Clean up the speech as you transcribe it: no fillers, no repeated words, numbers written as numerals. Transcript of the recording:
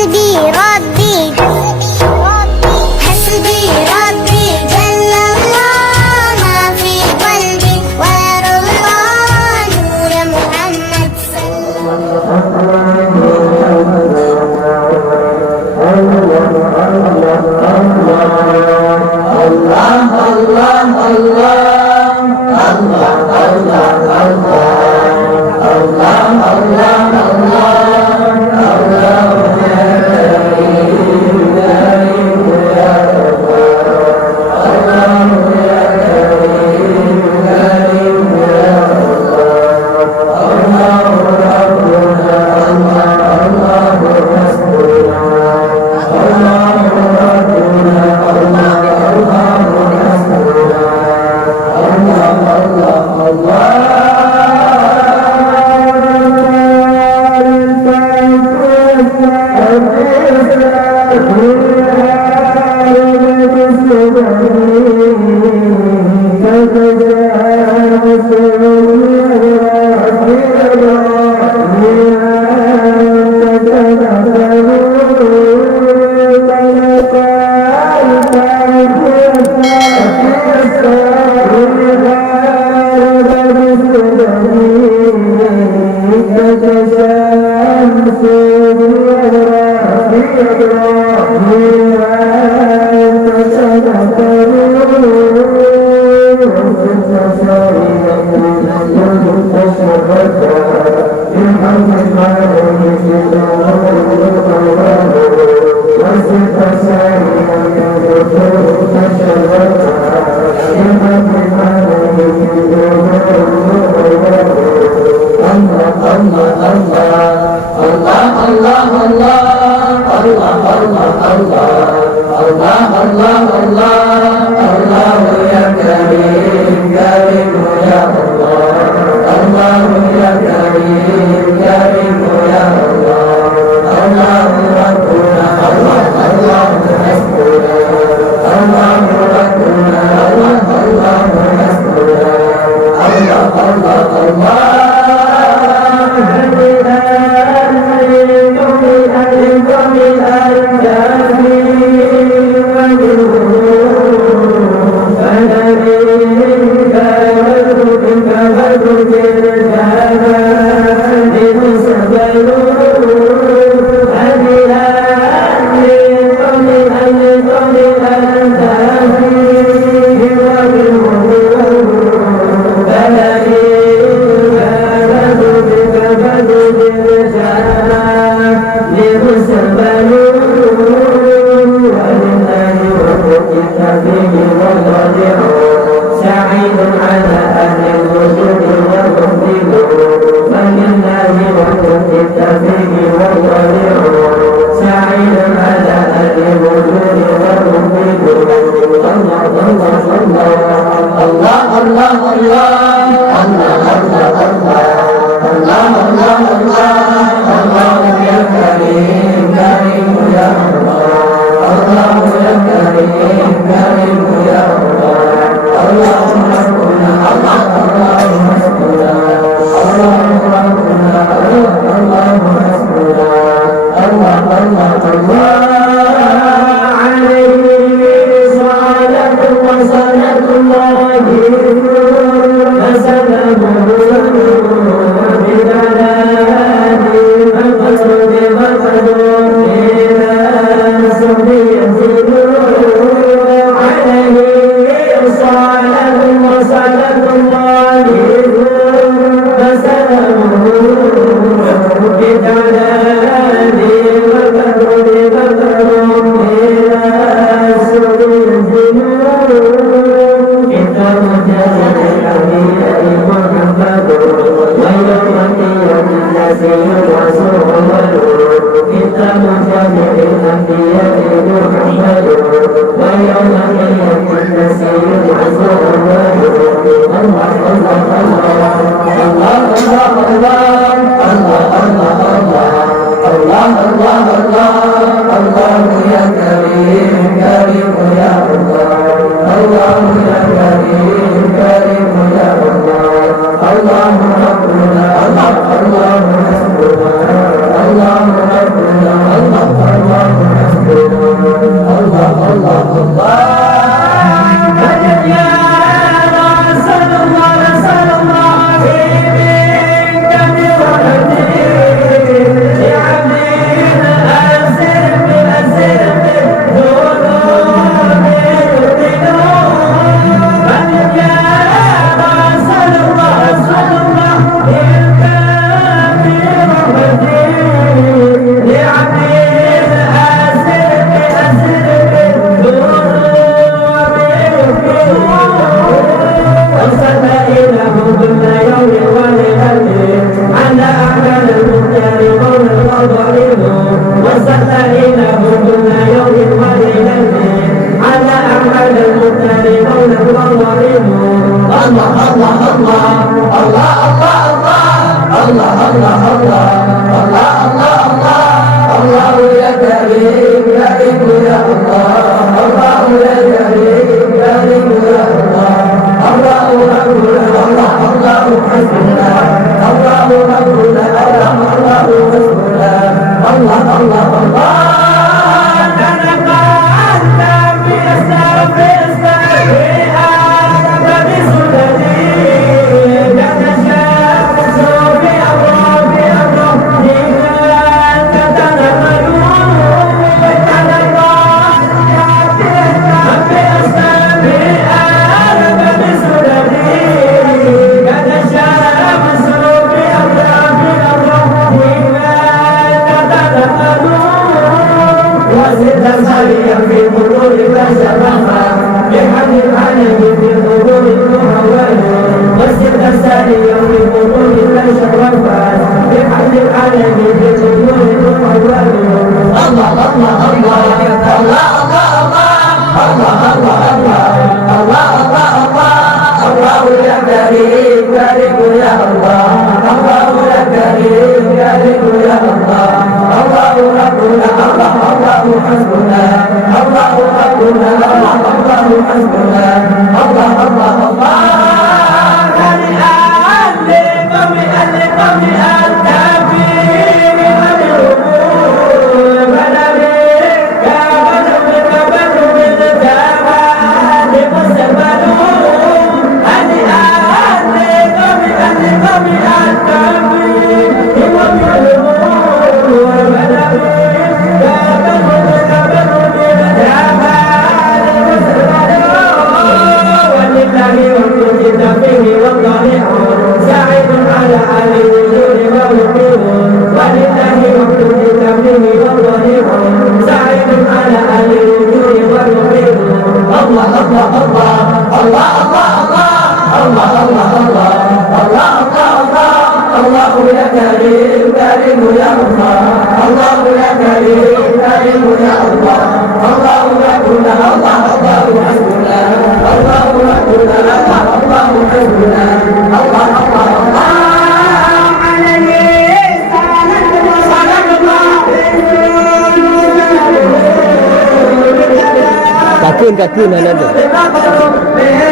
حسبي ربي حسبي ربي جل الله ما في قلبي غير الله نور محمد صلى الله الله Allah Allah Allah Tanaka anta biasa biasa Biasa bisudani Jangan syafah Sobi Allah Bi Allah Hingga Tanaka dulu Tanaka anta biasa biasa bisudani Jangan syafah Sobi Allah Bi Allah Hingga وزد سريا في قلوبك شرفا بحمد العالم في قلوبك هوان وزد سريا في قلوبك شرفا بحمد العالم في قلوبك هوان الله الله الله الله الله الله الله الله الله يا كريم كريم يا الله الله يا كريم كريم يا الله الله ربنا الله الله حسبنا الله ربنا الله الله حسبنا الله الله الله Kakun kakun ada.